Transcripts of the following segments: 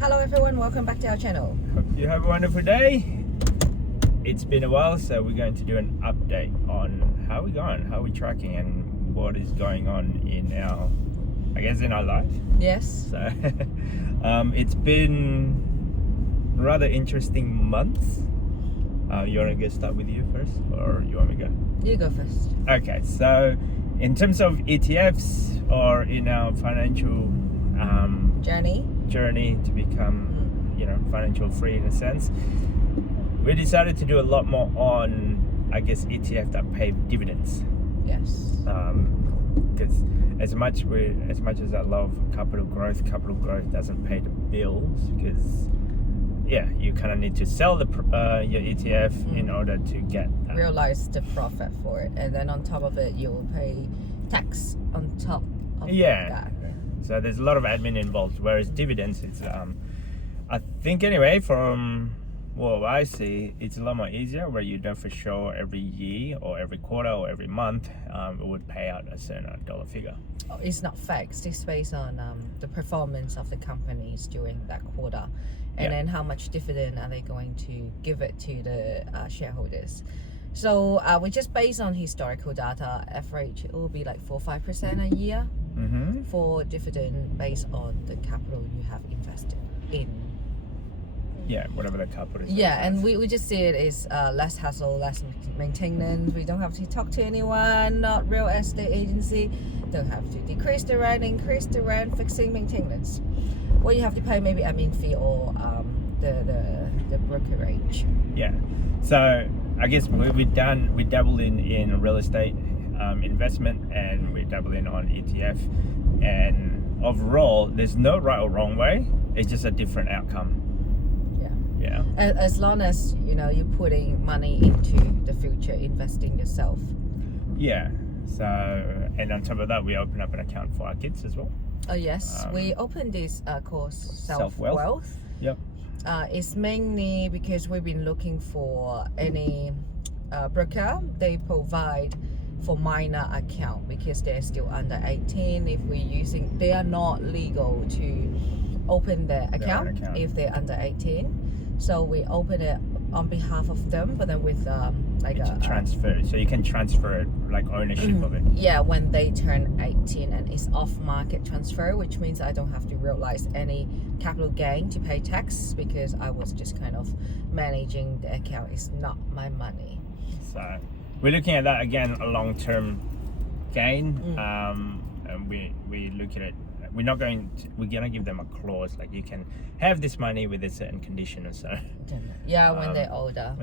Hello everyone, welcome back to our channel. Hope you have a wonderful day. It's been a while, so we're going to do an update on how we're going, how we're tracking, and what is going on in our, in our life. Yes. So it's been rather interesting months. You want to get start with you first, or you want me to go? You go first. Okay, so in terms of ETFs, or in our financial journey to become financial free in a sense, we decided to do a lot more on ETF that pay dividends. Yes. Because as much as I love capital growth doesn't pay the bills, because you kind of need to sell the your ETF in order to get that. Realize the profit for it, and then on top of it you'll pay tax on top of that. So there's a lot of admin involved, whereas dividends, it's I think anyway, from what I see, it's a lot more easier, where you know for sure every year or every quarter or every month it would pay out a certain dollar figure. It's not fixed, it's based on the performance of the companies during that quarter, and then how much dividend are they going to give it to the shareholders. So we just based on historical data, average it will be like 4-5% a year for dividend based on the capital you have invested in. Yeah, whatever the capital is. Yeah, and we just see it as less hassle, less maintenance. We don't have to talk to anyone, not real estate agency. Don't have to decrease the rent, increase the rent, fixing maintenance. What you have to pay maybe admin fee or the brokerage. Yeah, so I guess we dabbled in real estate investment, and we dabbled in on ETF, and overall there's no right or wrong way, it's just a different outcome. Yeah. As long as you're putting money into the future, investing yourself. Yeah. So, and on top of that, we open up an account for our kids as well. Oh yes, we opened this course self-wealth. Yep. It's mainly because we've been looking for any broker. They provide for minor account because they're still under 18. If we're using, they are not legal to open their account if they're under 18. So we open it on behalf of them, but then with transfer, so you can transfer like ownership of it. Yeah, when they turn 18, and it's off-market transfer, which means I don't have to realize any capital gain to pay tax, because I was just kind of managing the account. It's not my money. So we're looking at that again, a long-term gain. And we look at it. We're gonna give them a clause like you can have this money with a certain condition or so. Yeah, when they're older.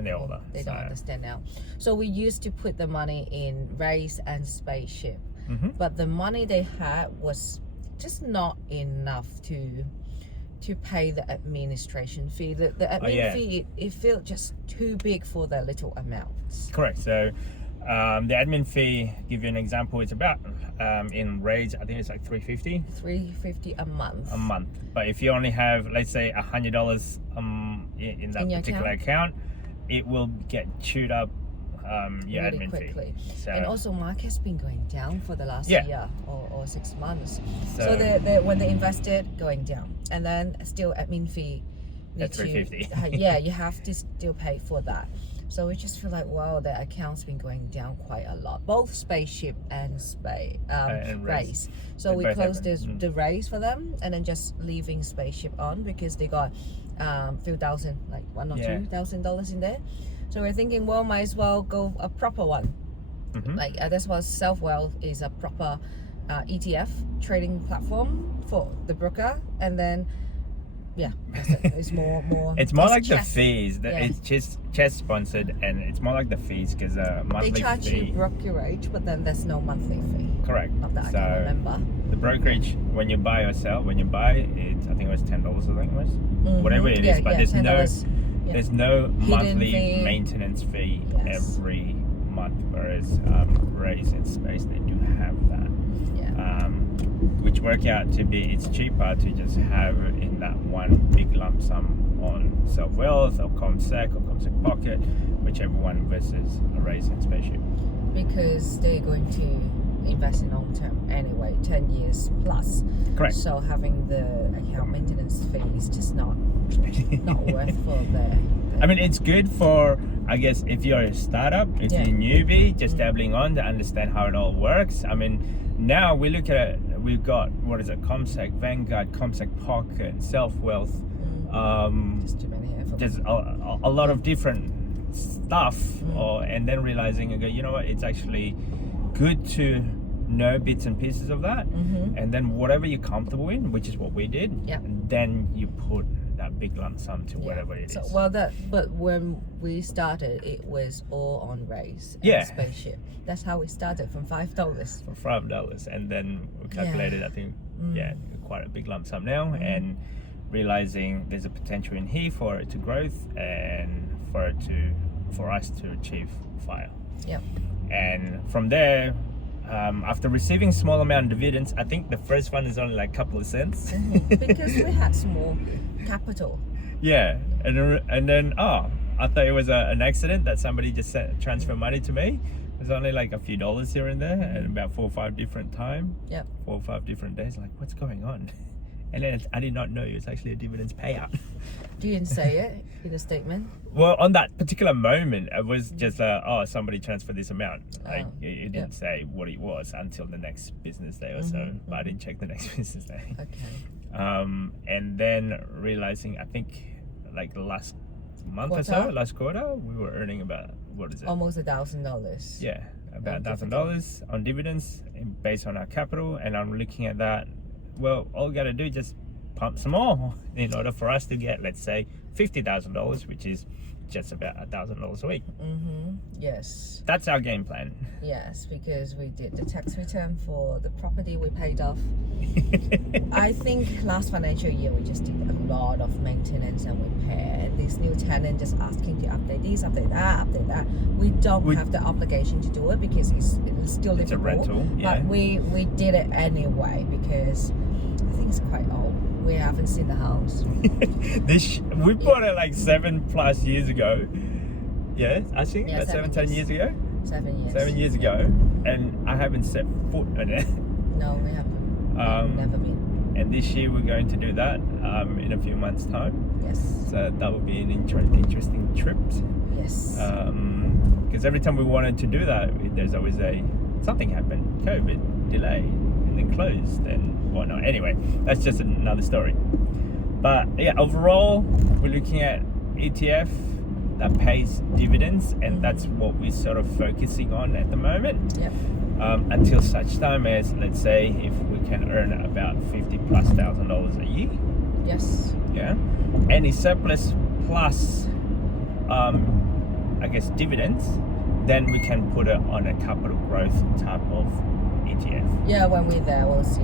They don't understand now. So we used to put the money in race and spaceship, but the money they had was just not enough to pay the administration fee. The admin fee, it felt just too big for their little amounts. Correct. So the admin fee, give you an example, it's about in rates, I think it's like $350 a month. But if you only have, let's say, $100 in that particular account, it will get chewed up your really admin quickly. fee. So, and also market has been going down for the last year or 6 months. So they when they invested, going down, and then still admin fee at $350. You have to still pay for that. So we just feel like, wow, the account's been going down quite a lot, both spaceship and race. So we closed the race for them, and then just leaving spaceship on, because they got few thousand, like $1,000 or $2,000 in there. So we're thinking, well, might as well go a proper one. Like that's why self-wealth is a proper ETF trading platform for the broker, and then that's it. It's more. It's more like the fees. It's just chess sponsored, and it's more like the fees, because monthly they charge fee. you brokerage, but then there's no monthly fee. Correct. Not that I can remember. The brokerage, when you buy or sell, I think it was $10. I think it was whatever it is, but there's no monthly fee. Maintenance fee every month, whereas Raise and Space, they do have that. Which work out to be, it's cheaper to just have in that one big lump sum on self-wealth or ComSec or ComSec Pocket, whichever one, versus a Raise and Spaceship. Because they're going to invest in long term anyway, 10 years plus. Correct. So having the account maintenance fee it's just not worth for the I mean, it's good for, I guess, if you're a startup, if you're a newbie, just dabbling on to understand how it all works. I mean, now we look at it, we've got, what is it, CommSec, Vanguard, CommSec Pocket, Self-Wealth, just a lot of different stuff, and then realizing, okay, you know what, it's actually good to know bits and pieces of that, and then whatever you're comfortable in, which is what we did, then you put that big lump sum to whatever it is. But when we started, it was all on race and spaceship. That's how we started, from $5. From $5, and then we calculated, I think, quite a big lump sum now, and realizing there's a potential in here for it to growth and for us to achieve FIRE. And from there, after receiving small amount of dividends, I think the first one is only like a couple of cents. Because we had small capital. Yeah, and then I thought it was an accident that somebody just transferred money to me. It was only like a few dollars here and there, and about 4 or 5 different times. 4 or 5 different days. Like, what's going on? And then I did not know it was actually a dividends payout. You didn't say it in the statement? Well, on that particular moment, it was just somebody transferred this amount. Like, it didn't say what it was until the next business day or so, but I didn't check the next business day. Okay. And then realizing, I think like last month or so, last quarter, we were earning about, what is it? Almost $1,000. Yeah, about $1,000 on dividends based on our capital. And I'm looking at that. Well, all we got to do is just pump some more in order for us to get, let's say, $50,000, which is just about $1,000 a week. Yes. That's our game plan. Yes, because we did the tax return for the property we paid off. I think last financial year we just did a lot of maintenance and repair. And this new tenant just asking to update this, update that. We don't have the obligation to do it because it's still livable. It's a rental, But we did it anyway because I think it's quite old. We haven't seen the house. We bought it like 7+ years ago. Yeah, I think that's 10 years ago. 7 years. 7 years ago, and I haven't set foot in it. No, we haven't. Never been. And this year we're going to do that in a few months' time. Yes. So that will be an interesting trip. Yes. Because every time we wanted to do that, there's always something happened, COVID, delay, and then closed, and whatnot. Anyway, that's just another story. But yeah, overall, we're looking at ETF that pays dividends, and that's what we're sort of focusing on at the moment. Until such time as, let's say, if we can earn about $50,000+ a year. Yes. Yeah. Any surplus plus, I guess, dividends, then we can put it on a capital growth type of ETF. Yeah, when we're there, we'll see.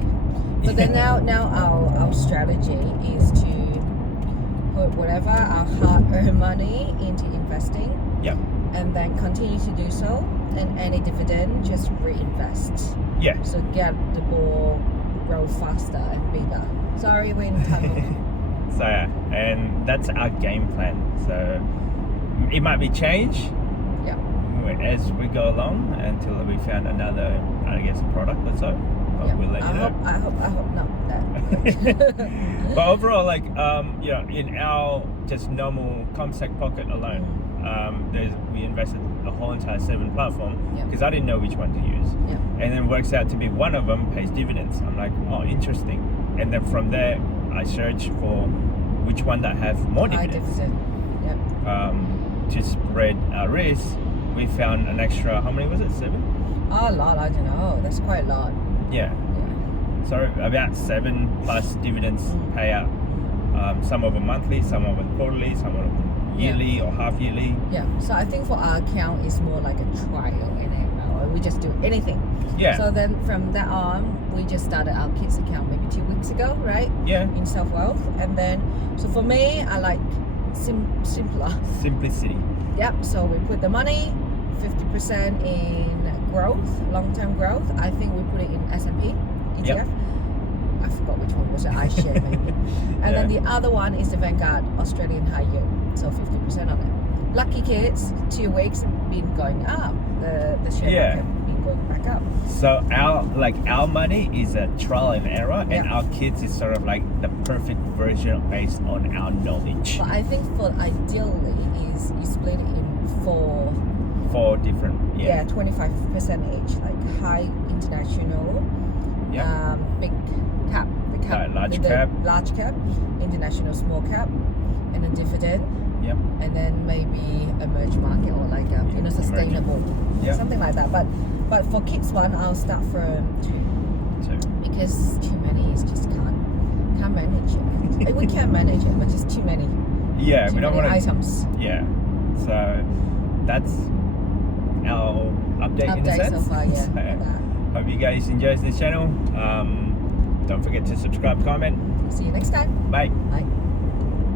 But then now our strategy is to put whatever our hard-earned money into investing. And then continue to do so, and any dividend just reinvest. So get the ball grow faster and bigger. Sorry, we're in tunnel. So yeah, and that's our game plan. So it might be change as we go along until we found another, I guess, product or so. But we'll let you know. I hope not that. But overall, like in our just normal CommSec Pocket alone, we invested the whole entire 7 platform because I didn't know which one to use. And then works out to be one of them pays dividends. I'm like, oh, interesting. And then from there, I search for which one that have more dividends. To spread our risk, we found an extra, how many was it, 7? Oh, a lot, I don't know. That's quite a lot. So about 7+ dividends payout. Some of them monthly, some of them quarterly, some of them yearly or half yearly. So I think for our account, it's more like a trial in it. We just do anything. So then from that on, we just started our kids account maybe 2 weeks ago, right? In Self-Wealth. And then, so for me, I like simpler. Simplicity. So we put the money, 50% in growth, long-term growth. I think we put it in S&P ETF. I forgot which one was it, iShare maybe. And then the other one is the Vanguard Australian High Yield, so 50% on it. Lucky kids, 2 weeks been going up. The share market been going back up. So our money is a trial and error, and our kids is sort of like the perfect version based on our knowledge. But I think for ideally is you split it in four different 25% each, like high international, big cap, the cap, large cap, international small cap, and then dividend. Yep. And then maybe emerging market or like sustainable, something like that. But for kids one, I'll start from two because too many is just can't manage it. We can manage it, but just too many. Yeah, we don't want items. Yeah, so that's our update in a sense. So far, so, hope you guys enjoy this channel. Don't forget to subscribe, comment. See you next time. Bye. Bye.